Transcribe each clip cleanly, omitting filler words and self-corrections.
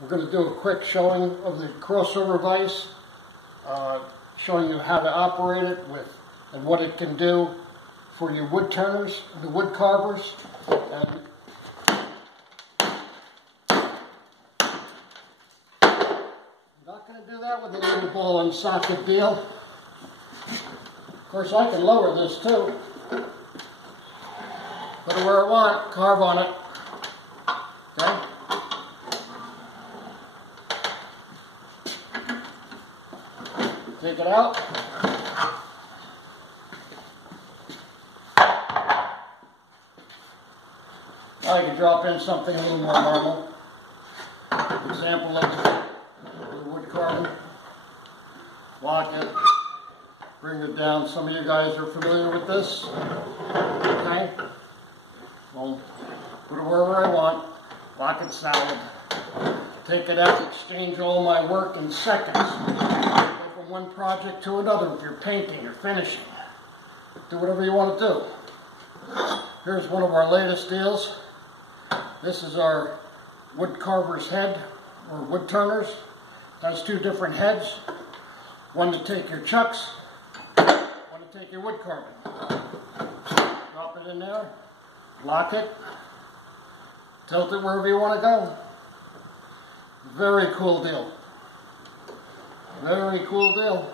We're going to do a quick showing of the Crossover Vise, showing you how to operate it and what it can do for your wood turners, the wood carvers. And I'm not going to do that with a little ball and socket deal. Of course, I can lower this too. Put it where I want, carve on it. Okay? Take it out. Now you can drop in something a little more normal. Example of the wood carving. Lock it. Bring it down. Some of you guys are familiar with this. Okay? Well, put it wherever I want. Lock it solid. Take it out, exchange all my work in seconds. Go from one project to another. If you're painting or finishing, do whatever you want to do. Here's one of our latest deals. This is our wood carver's head, or wood turners. It has two different heads. One to take your chucks, one to take your wood carving. Drop it in there, lock it, tilt it wherever you want to go. Very cool deal. Very cool deal.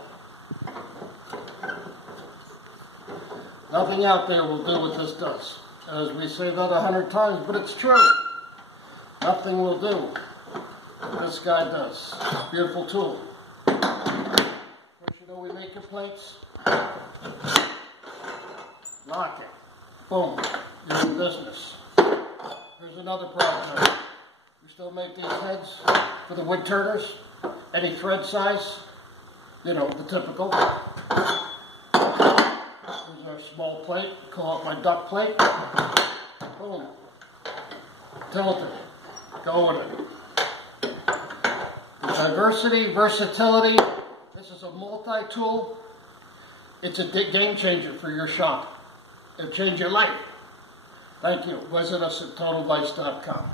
Nothing out there will do what this does. As we say that 100 times, but it's true. Nothing will do what this guy does. Beautiful tool. Of course, you know we make your plates. Lock it. Boom. You're in business. Here's another project. We still make these heads for the wood turners. Any thread size. You know, the typical. Here's our small plate. Call it my duck plate. Boom. Tilt it. Go with it. The diversity, versatility. This is a multi-tool. It's a game changer for your shop. It'll change your life. Thank you. Visit us at totalvise.com.